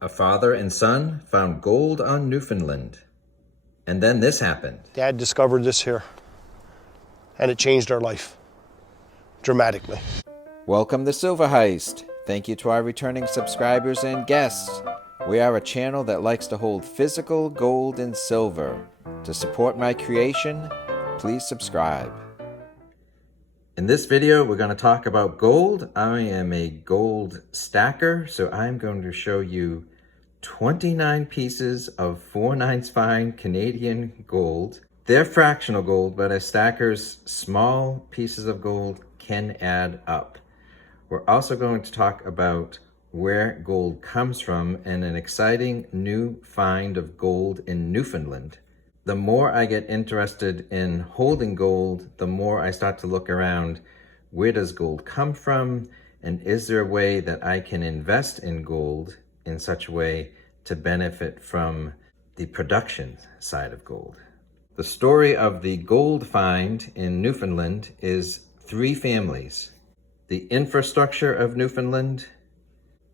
A father and son found gold on Newfoundland. And then this happened. Dad discovered this here, and it changed our life dramatically. Welcome to Silver Heist. Thank you to our returning subscribers and guests. We are a channel that likes to hold physical gold and silver. To support my creation, please subscribe. In this video, we're going to talk about gold. I am a gold stacker, so I'm going to show you 29 pieces of 4/9 fine Canadian gold. They're fractional gold, but as stackers, small pieces of gold can add up. We're also going to talk about where gold comes from and an exciting new find of gold in Newfoundland. The more I get interested in holding gold, the more I start to look around. Where does gold come from? And is there a way that I can invest in gold in such a way to benefit from the production side of gold? The story of the gold find in Newfoundland is three families. The infrastructure of Newfoundland,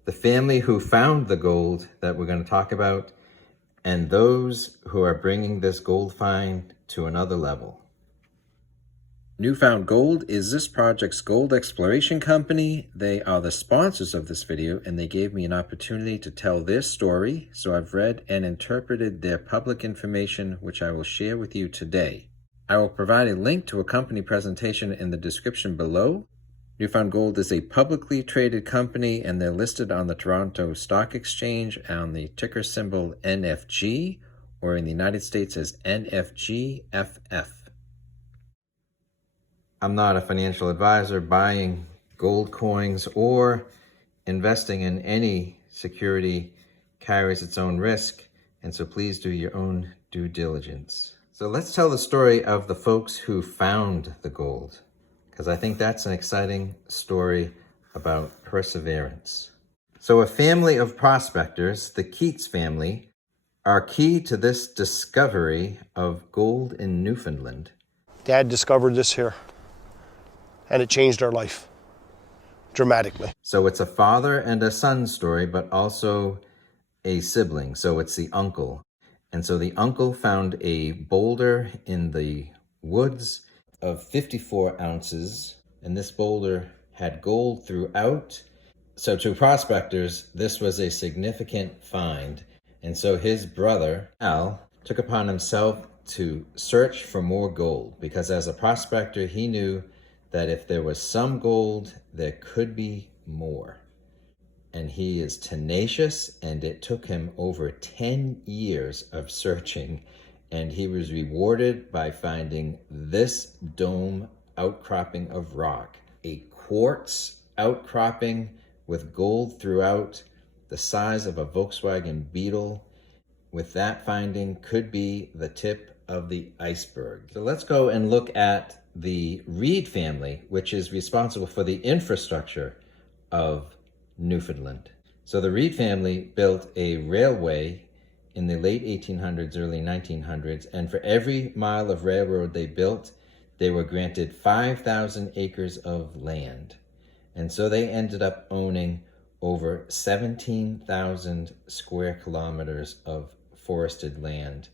the family who found the gold that we're going to talk about, and those who are bringing this gold find to another level. Newfound Gold is this project's gold exploration company. They are the sponsors of this video, and they gave me an opportunity to tell their story. So I've read and interpreted their public information, which I will share with you today. I will provide a link to a company presentation in the description below. Newfound Gold is a publicly traded company, and they're listed on the Toronto Stock Exchange on the ticker symbol NFG, or in the United States as NFGFF. I'm not a financial advisor. Buying gold coins or investing in any security carries its own risk, and so please do your own due diligence. So let's tell the story of the folks who found the gold, because I think that's an exciting story about perseverance. So a family of prospectors, the Keats family, are key to this discovery of gold in Newfoundland. Dad discovered this here, and it changed our life dramatically. So it's a father and a son story, but also a sibling. So it's the uncle. And so the uncle found a boulder in the woods of 54 ounces, and this boulder had gold throughout. So to prospectors, this was a significant find. And so his brother, Al, took upon himself to search for more gold, because as a prospector, he knew that if there was some gold, there could be more. And he is tenacious, and it took him over 10 years of searching, and he was rewarded by finding this dome outcropping of rock, a quartz outcropping with gold throughout, the size of a Volkswagen Beetle. With that finding could be the tip of the iceberg. So let's go and look at the Reed family, which is responsible for the infrastructure of Newfoundland. So the Reed family built a railway in the late 1800s, early 1900s, and for every mile of railroad they built, they were granted 5,000 acres of land. And so they ended up owning over 17,000 square kilometers of forested land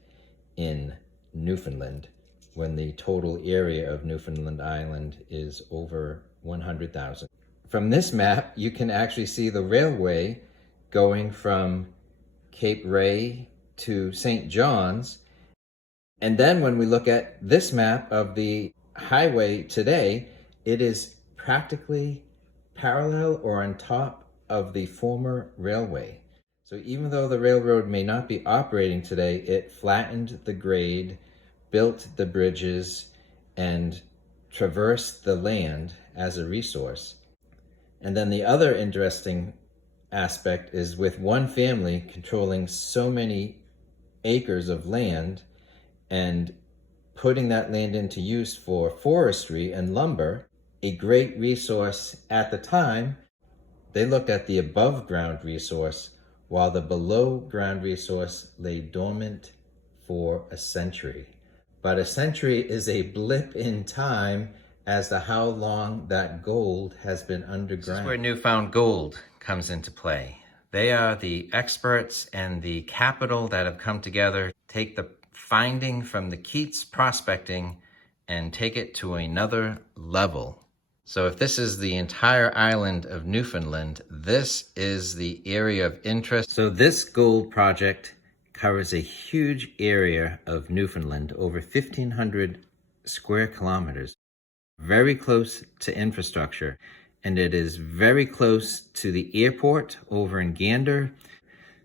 in Newfoundland, when the total area of Newfoundland Island is over 100,000. From this map, you can actually see the railway going from Cape Ray to St. John's. And then when we look at this map of the highway today, it is practically parallel or on top of the former railway. So even though the railroad may not be operating today, it flattened the grade, built the bridges, and traversed the land as a resource. And then the other interesting aspect is, with one family controlling so many acres of land and putting that land into use for forestry and lumber, a great resource at the time, they looked at the above ground resource while the below ground resource lay dormant for a century. But a century is a blip in time as to how long that gold has been underground. This is where Newfound Gold comes into play. They are the experts and the capital that have come together, take the finding from the Keats prospecting and take it to another level. So if this is the entire island of Newfoundland, this is the area of interest. So this gold project covers a huge area of Newfoundland, over 1,500 square kilometers, very close to infrastructure. And it is very close to the airport over in Gander.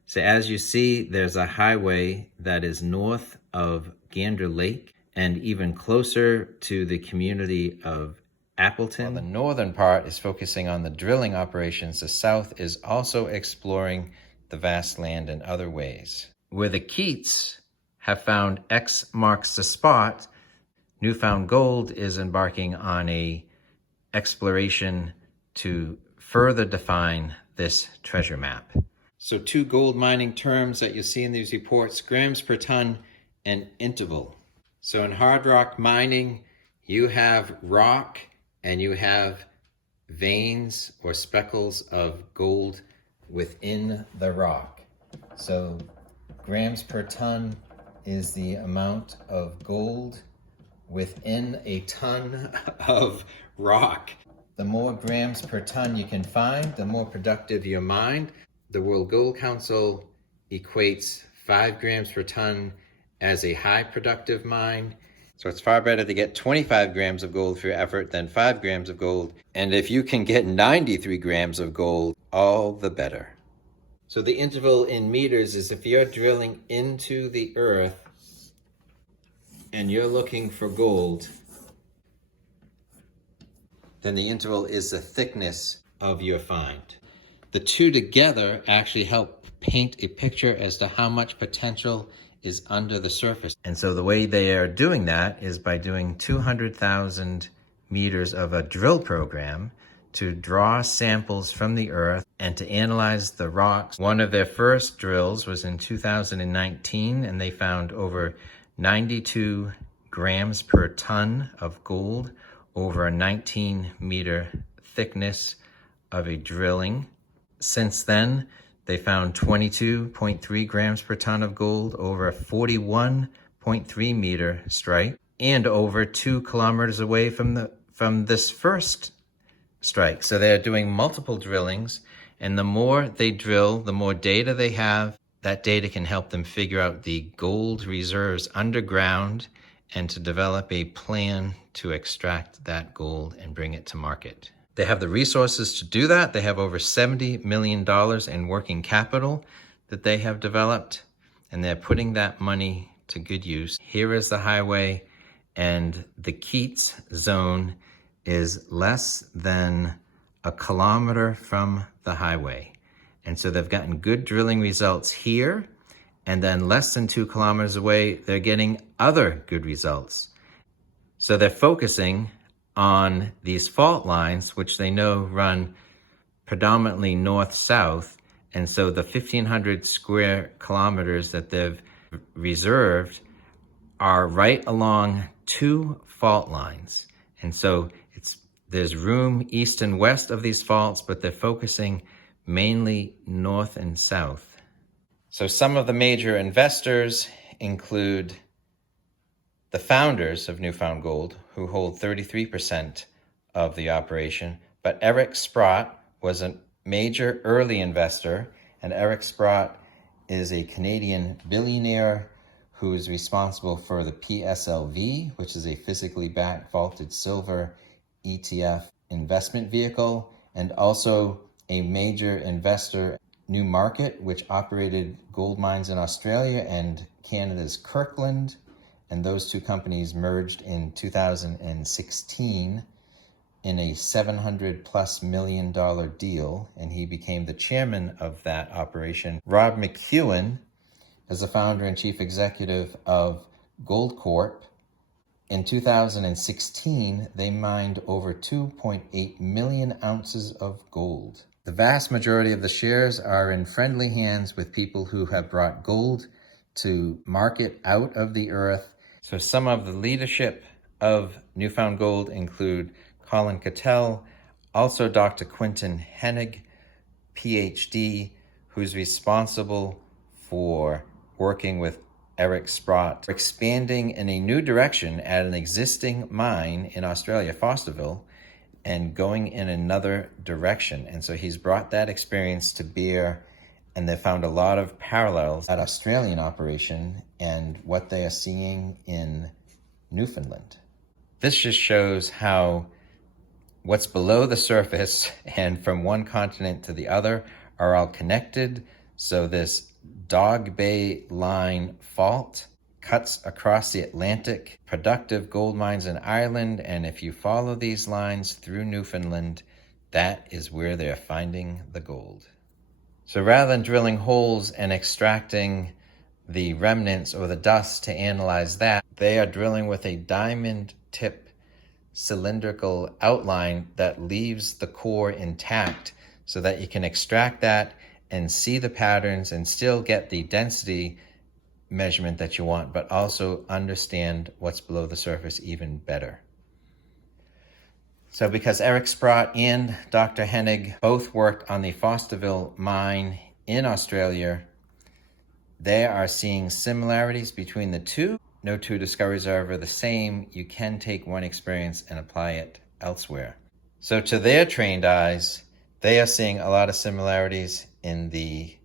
So as you see, there's a highway that is north of Gander Lake and even closer to the community of Appleton. While the northern part is focusing on the drilling operations, the south is also exploring the vast land in other ways. Where the Keats have found X marks the spot, Newfound Gold is embarking on a exploration to further define this treasure map. So 2 gold mining terms that you see in these reports, grams per ton and interval. So in hard rock mining, you have rock and you have veins or speckles of gold within the rock. So grams per ton is the amount of gold within a ton of rock. The more grams per ton you can find, the more productive your mine. The World Gold Council equates 5 grams per ton as a high productive mine. So it's far better to get 25 grams of gold for your effort than 5 grams of gold. And if you can get 93 grams of gold, all the better. So the interval in meters is if you're drilling into the earth and you're looking for gold, then the interval is the thickness of your find. The two together actually help paint a picture as to how much potential is under the surface. And so the way they are doing that is by doing 200,000 meters of a drill program to draw samples from the earth and to analyze the rocks. One of their first drills was in 2019, and they found over 92 grams per ton of gold over a 19-meter thickness of a drilling. Since then, they found 22.3 grams per ton of gold over a 41.3 meter strike and over 2 kilometers away from this first strike. So they're doing multiple drillings, and the more they drill, the more data they have. That data can help them figure out the gold reserves underground and to develop a plan to extract that gold and bring it to market. They have the resources to do that. They have over $70 million in working capital that they have developed, and they're putting that money to good use. Here is the highway, and the Keats zone is less than a kilometer from the highway. And so they've gotten good drilling results here, and then less than 2 kilometers away, they're getting other good results. So they're focusing on these fault lines, which they know run predominantly north-south. And so the 1,500 square kilometers that they've reserved are right along 2 fault lines. And so there's room east and west of these faults, but they're focusing mainly north and south. So some of the major investors include the founders of Newfound Gold, who hold 33% of the operation, but Eric Sprott was a major early investor, and Eric Sprott is a Canadian billionaire who is responsible for the PSLV, which is a physically backed vaulted silver ETF investment vehicle, and also a major investor, New Market, which operated gold mines in Australia and Canada's Kirkland. And those two companies merged in 2016 in a $700+ million deal, and he became the chairman of that operation. Rob McEwen is the founder and chief executive of Goldcorp. In 2016, they mined over 2.8 million ounces of gold. The vast majority of the shares are in friendly hands with people who have brought gold to market out of the earth. So some of the leadership of Newfound Gold include Colin Cattell, also Dr. Quinton Hennig, PhD, who's responsible for working with Eric Sprott, expanding in a new direction at an existing mine in Australia, Fosterville, and going in another direction. And so he's brought that experience to bear, and they found a lot of parallels at Australian operation and what they are seeing in Newfoundland. This just shows how what's below the surface and from one continent to the other are all connected. So this Dog Bay Line fault cuts across the Atlantic, productive gold mines in Ireland, and if you follow these lines through Newfoundland, that is where they're finding the gold. So rather than drilling holes and extracting the remnants or the dust to analyze that, they are drilling with a diamond tip cylindrical outline that leaves the core intact so that you can extract that and see the patterns and still get the density measurement that you want, but also understand what's below the surface even better. So because Eric Sprott and Dr. Hennig both worked on the Fosterville mine in Australia, they are seeing similarities between the two. No two discoveries are ever the same. You can take one experience and apply it elsewhere. So to their trained eyes, they are seeing a lot of similarities in the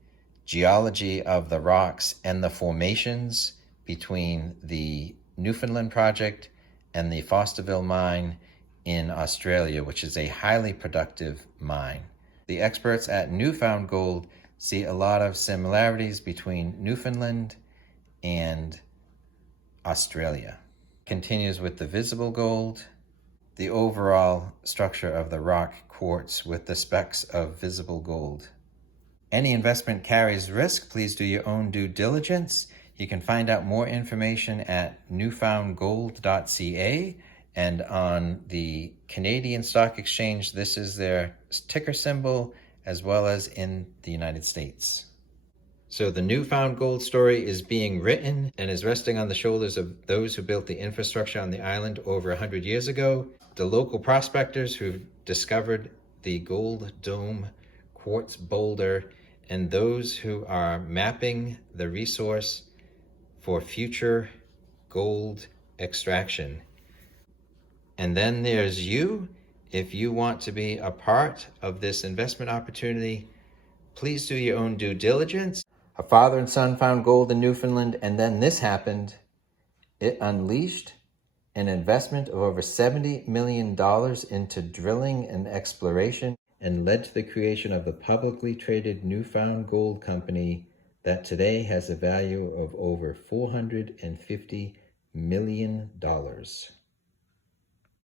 geology of the rocks and the formations between the Newfoundland project and the Fosterville mine in Australia, which is a highly productive mine. The experts at Newfound Gold see a lot of similarities between Newfoundland and Australia. Continues with the visible gold, the overall structure of the rock quartz with the specks of visible gold. Any investment carries risk. Please do your own due diligence. You can find out more information at newfoundgold.ca, and on the Canadian Stock Exchange, this is their ticker symbol, as well as in the United States. So the Newfound Gold story is being written and is resting on the shoulders of those who built the infrastructure on the island over 100 years ago, the local prospectors who discovered the Gold Dome quartz boulder, and those who are mapping the resource for future gold extraction. And then there's you. If you want to be a part of this investment opportunity, please do your own due diligence. A father and son found gold in Newfoundland, and then this happened. It unleashed an investment of over $70 million into drilling and exploration, and led to the creation of the publicly traded Newfound Gold Company that today has a value of over $450 million.